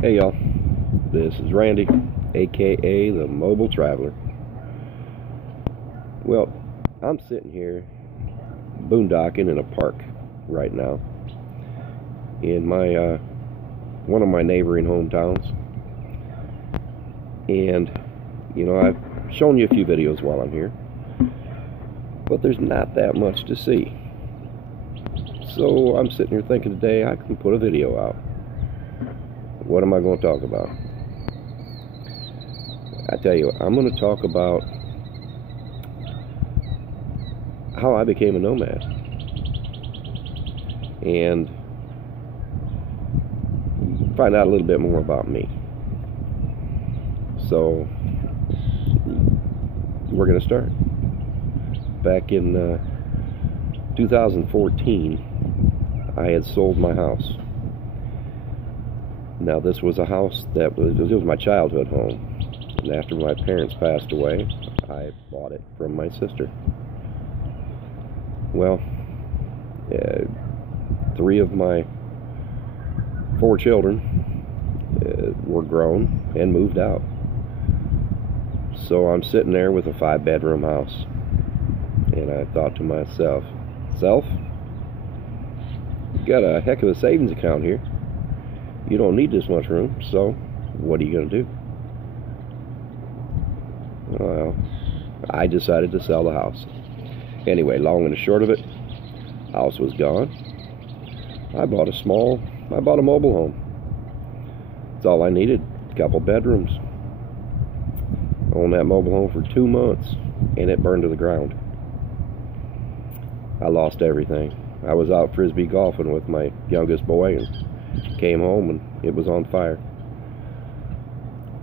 Hey y'all, this is Randy, aka the Mobile Traveler. Well, I'm sitting here boondocking in a park right now in my one of my neighboring hometowns, and I've shown you a few videos while I'm here, but there's not that much to see. So I'm sitting here thinking today I can put a video out. What am I going to talk about? I tell you, I'm going to talk about how I became a nomad and find out a little bit more about me. So we're going to start. Back in 2014, I had sold my house. Now, this was a house that was my childhood home, and after my parents passed away, I bought it from my sister. Well, 3 of my 4 children were grown and moved out. So I'm sitting there with a 5-bedroom house, and I thought to myself, you got a heck of a savings account here. You don't need this much room, so what are you going to do? Well, I decided to sell the house. Anyway, long and the short of it, house was gone. I bought a mobile home. That's all I needed, a couple bedrooms. Owned that mobile home for 2 months, and it burned to the ground. I lost everything. I was out frisbee golfing with my youngest boy, and came home and it was on fire.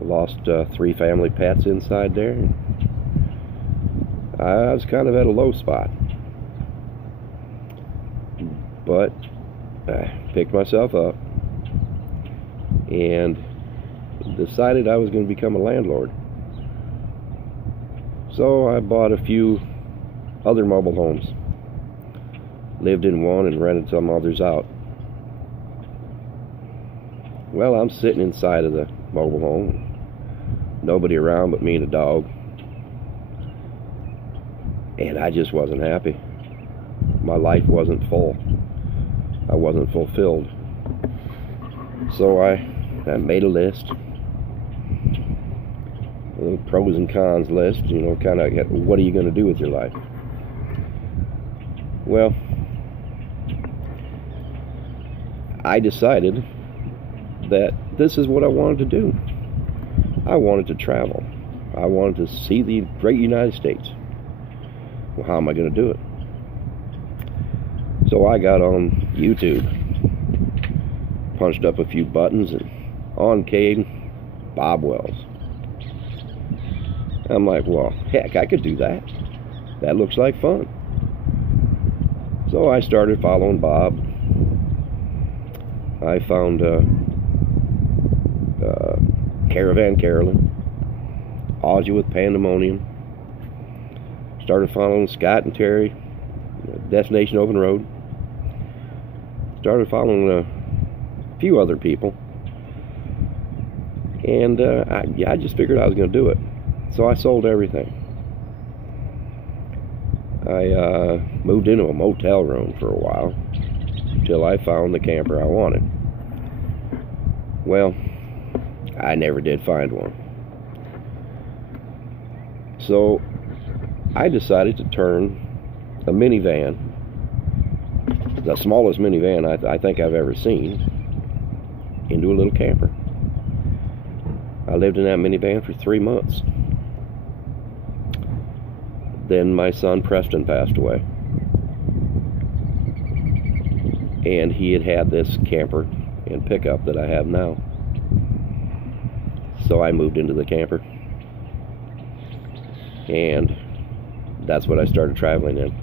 I lost 3 family pets inside there. I was kind of at a low spot, but I picked myself up and decided I was going to become a landlord. So I bought a few other mobile homes, lived in one and rented some others out. Well, I'm sitting inside of the mobile home, nobody around but me and a dog, and I just wasn't happy. My life wasn't full. I wasn't fulfilled. So I made a list, a little pros and cons list, kind of what are you going to do with your life? Well, I decided that this is what I wanted to do. I wanted to travel. I wanted to see the great United States. Well, how am I going to do it? So I got on YouTube, punched up a few buttons, and on came Bob Wells. I'm like, well, heck, I could do that. That looks like fun. So I started following Bob. I found Caravan Carolyn, Aussie with Pandemonium. Started following Scott and Terry, Destination Open Road. Started following a few other people, and I just figured I was going to do it. So I sold everything. I moved into a motel room for a while until I found the camper I wanted. Well, I never did find one. So I decided to turn a minivan, the smallest minivan I think I've ever seen, into a little camper. I lived in that minivan for 3 months. Then my son Preston passed away, and he had this camper and pickup that I have now. So I moved into the camper, and that's what I started traveling in.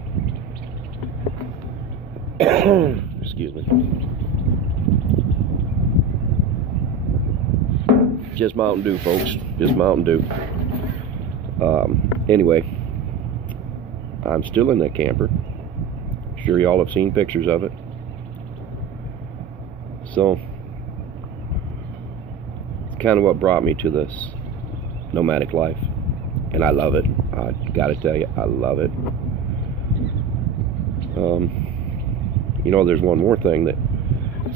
Excuse me. Just Mountain Dew, folks. Just Mountain Dew. Anyway, I'm still in that camper. Sure y'all have seen pictures of it. So kind of what brought me to this nomadic life. And I love it. I gotta tell you, I love it. You know, there's one more thing that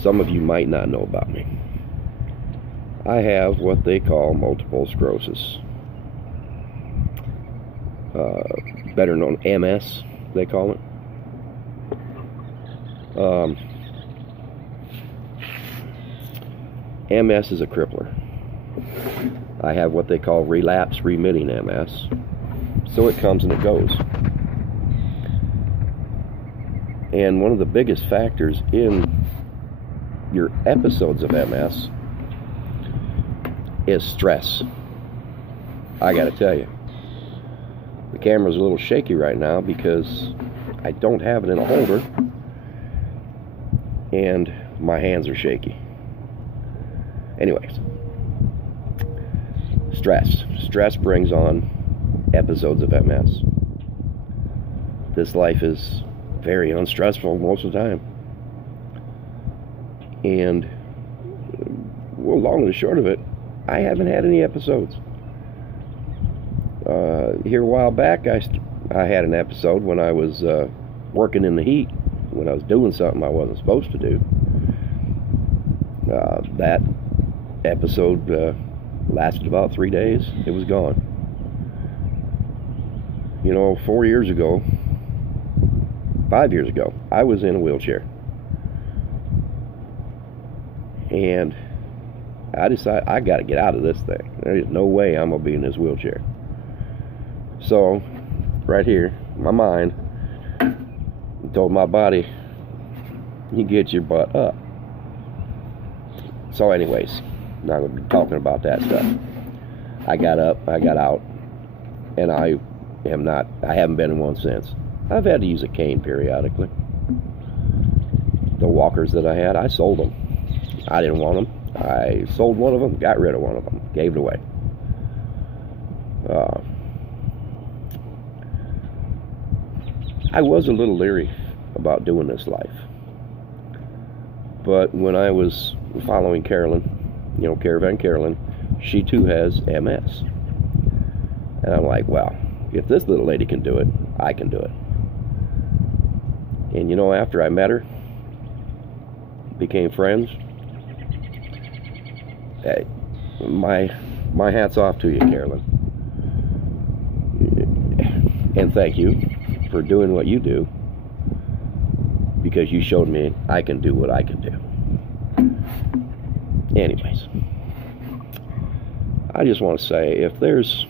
some of you might not know about me. I have what they call multiple sclerosis. Better known MS, they call it. MS is a crippler. I have what they call relapse remitting MS. So it comes and it goes. And one of the biggest factors in your episodes of MS is stress. I gotta tell you, the camera's a little shaky right now because I don't have it in a holder and my hands are shaky. Anyways, stress brings on episodes of MS. This life is very unstressful most of the time, and well, long and short of it, I haven't had any episodes. Here a while back, I had an episode when I was working in the heat, when I was doing something I wasn't supposed to do. That episode lasted about 3 days. It was gone. You know, 5 years ago, I was in a wheelchair. And I decided I got to get out of this thing. There's no way I'm going to be in this wheelchair. So, right here, my mind told my body, you get your butt up. So anyways, not going to be talking about that stuff. I got up, I got out, and I haven't been in one since. I've had to use a cane periodically. The walkers that I had, I sold them. I didn't want them. I sold one of them, got rid of one of them, gave it away. I was a little leery about doing this life. But when I was following Carolyn, you know, Caravan Carolyn, she too has MS. And I'm like, well, if this little lady can do it, I can do it. And you know, after I met her, became friends, hey, my hat's off to you, Carolyn. And thank you for doing what you do, because you showed me I can do what I can do. Anyways, I just want to say, if there's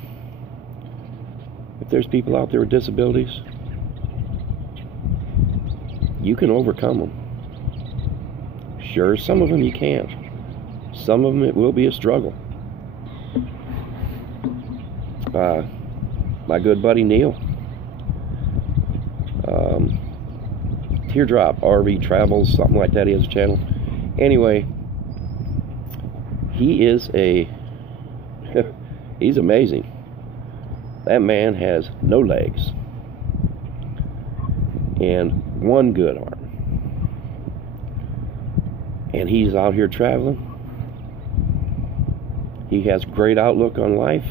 people out there with disabilities, you can overcome them. Sure, some of them you can't. Some of them it will be a struggle. My good buddy Neil, Teardrop RV Travels, something like that, he has a channel. Anyway, he is he's amazing. That man has no legs and one good arm, and he's out here traveling. He has great outlook on life.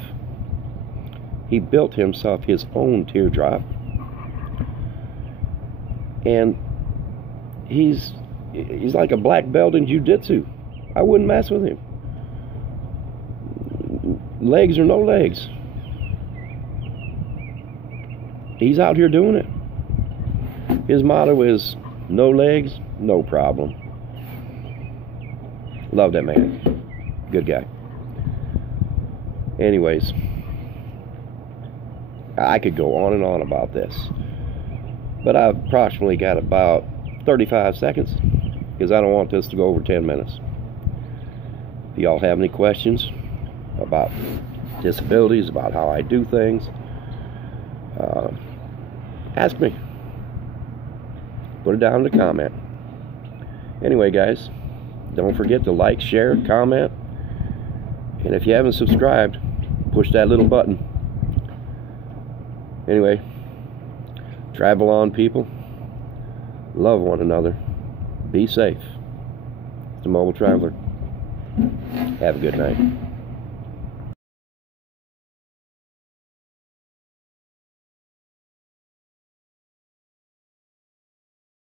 He built himself his own teardrop, and he's like a black belt in jiu-jitsu. I wouldn't mess with him. Legs or no legs, he's out here doing it. His motto is, no legs, no problem. Love that man. Good guy. Anyways, I could go on and on about this, but I've approximately got about 35 seconds, because I don't want this to go over 10 minutes. If y'all have any questions about disabilities, about how I do things, ask me. Put it down in the comment. Anyway, guys, don't forget to like, share, comment, and if you haven't subscribed, push that little button. Anyway, travel on, people. Love one another. Be safe. It's the Mobile Traveler. Have a good night.